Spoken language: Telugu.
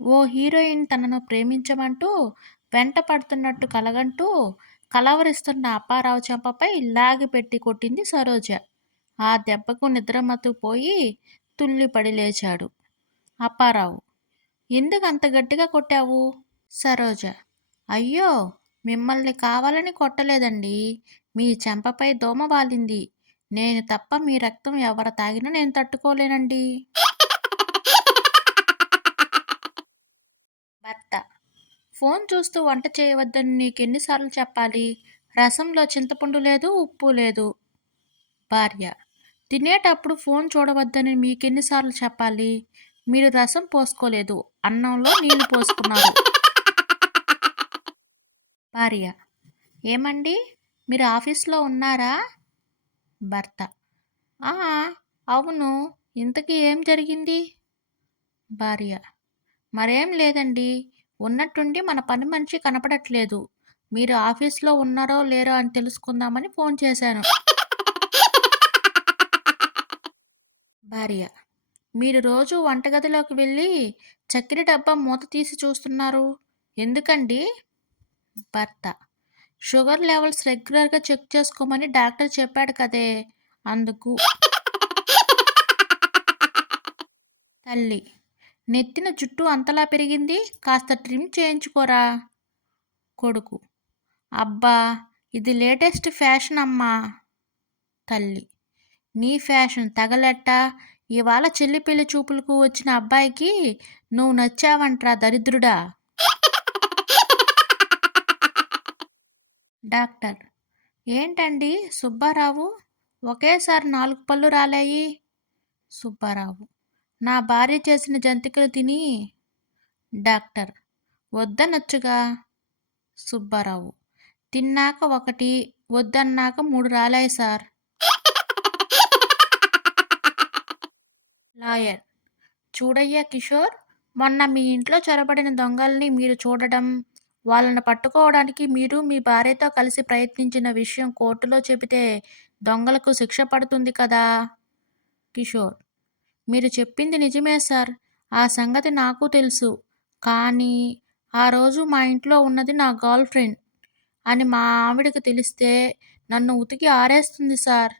ఓ హీరోయిన్ తనను ప్రేమించమంటూ వెంట పడుతున్నట్టు కలగంటూ కలవరిస్తున్న అప్పారావు చెంపపై లాగిపెట్టి కొట్టింది సరోజ. ఆ దెబ్బకు నిద్రమత్తుపోయి తుళ్ళిపడి లేచాడు అప్పారావు. ఎందుకంత గట్టిగా కొట్టావు? సరోజ: అయ్యో, మిమ్మల్ని కావాలని కొట్టలేదండి. మీ చెంపపై దోమ వాలింది. నేను తప్ప మీ రక్తం ఎవరు తాగినా నేను తట్టుకోలేనండి. భర్త: ఫోన్ చూస్తూ వంట చేయవద్దని నీకెన్నిసార్లు చెప్పాలి? రసంలో చింతపండు లేదు, ఉప్పు లేదు. భార్య: తినేటప్పుడు ఫోన్ చూడవద్దని మీకెన్నిసార్లు చెప్పాలి? మీరు రసం పోసుకోలేదు, అన్నంలో నీళ్లు పోసుకున్నారు. భార్య: ఏమండి, మీరు ఆఫీస్లో ఉన్నారా? భర్త: ఆ, అవును, ఇంతకీ ఏం జరిగింది? భార్య: మరేం లేదండి, ఉన్నట్టుండి మన పని మనిషి కనపడట్లేదు. మీరు ఆఫీస్లో ఉన్నారో లేరో అని తెలుసుకుందామని ఫోన్ చేశాను. భార్య: మీరు రోజు వంటగదిలోకి వెళ్ళి చక్కెర డబ్బా మూత తీసి చూస్తున్నారు ఎందుకండి? భర్త: షుగర్ లెవెల్స్ రెగ్యులర్గా చెక్ చేసుకోమని డాక్టర్ చెప్పాడు కదే, అందుకు. తల్లి: నెత్తిన జుట్టు అంతలా పెరిగింది, కాస్త ట్రిమ్ చేయించుకోరా. కొడుకు: అబ్బా, ఇది లేటెస్ట్ ఫ్యాషన్ అమ్మా. తల్లి: నీ ఫ్యాషన్ తగలెట్ట. ఇవాళ చెల్లి పెళ్లి చూపులకు వచ్చిన అబ్బాయికి నువ్వు నచ్చావంట్రా దరిద్రుడా. డాక్టర్: ఏంటండి సుబ్బారావు, ఒకేసారి 4 పళ్ళు రాలాయి? సుబ్బారావు: నా భార్య చేసిన జంతికలు తిని. డాక్టర్: వద్దనొచ్చుగా. సుబ్బారావు: తిన్నాక 1, వద్దన్నాక 3 రాలాయి సార్. లాయర్: చూడయ్యా కిషోర్, మొన్న మీ ఇంట్లో చొరబడిన దొంగల్ని మీరు చూడడం, వాళ్ళను పట్టుకోవడానికి మీరు మీ భార్యతో కలిసి ప్రయత్నించిన విషయం కోర్టులో చెబితే దొంగలకు శిక్ష పడుతుంది కదా. కిషోర్: మీరు చెప్పింది నిజమే సార్, ఆ సంగతి నాకు తెలుసు. కానీ ఆ రోజు మా ఇంట్లో ఉన్నది నా గర్ల్ ఫ్రెండ్ అని మా ఆవిడకి తెలిస్తే నన్ను ఉతికి ఆరేస్తుంది సార్.